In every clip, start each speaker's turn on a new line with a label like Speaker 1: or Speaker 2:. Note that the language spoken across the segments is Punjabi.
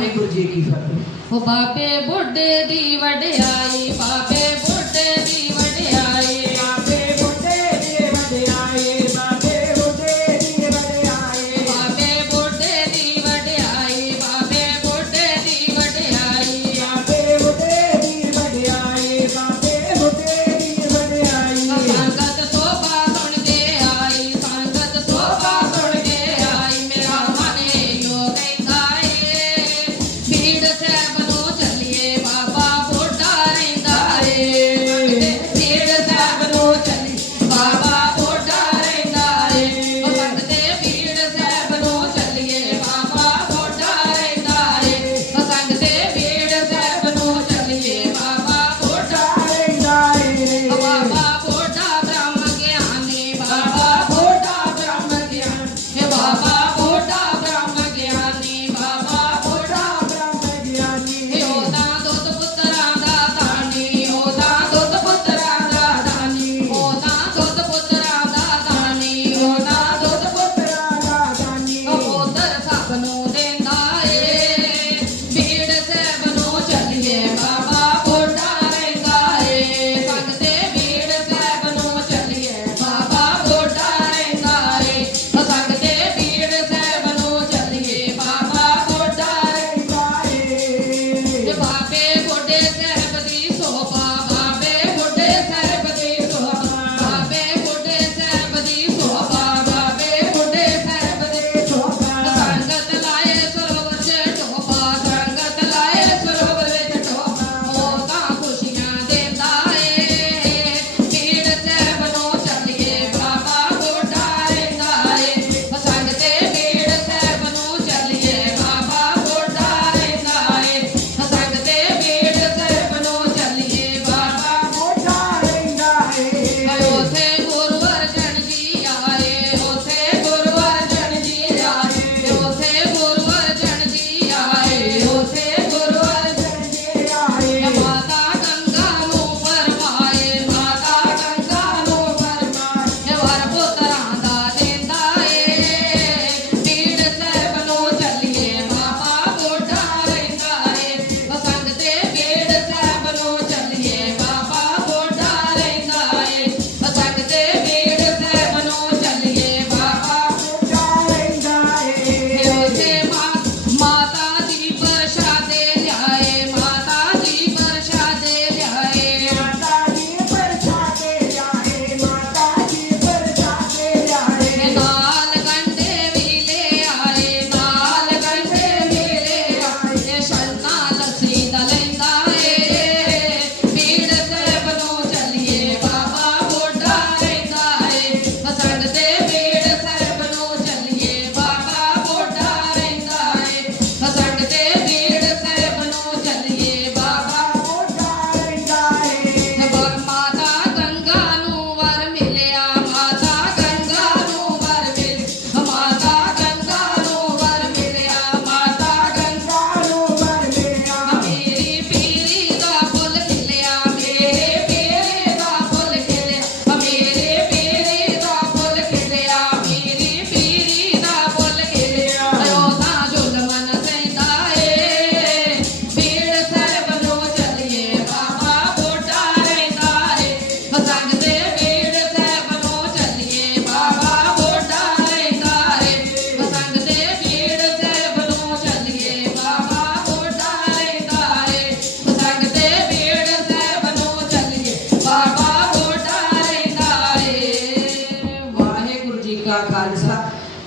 Speaker 1: ਵਾਹਿਗੁਰੂ ਜੀ ਕੀ ਫਤਿਹ।
Speaker 2: ਉਹ ਬਾਬੇ ਬੁੱਢੇ ਦੀ ਵਡਿਆਈ ਬਾਬੇ
Speaker 1: తలంతా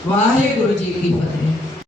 Speaker 1: ਵਾਹਿਗੁਰੂ ਜੀ ਕੀ ਫਤਿਹ।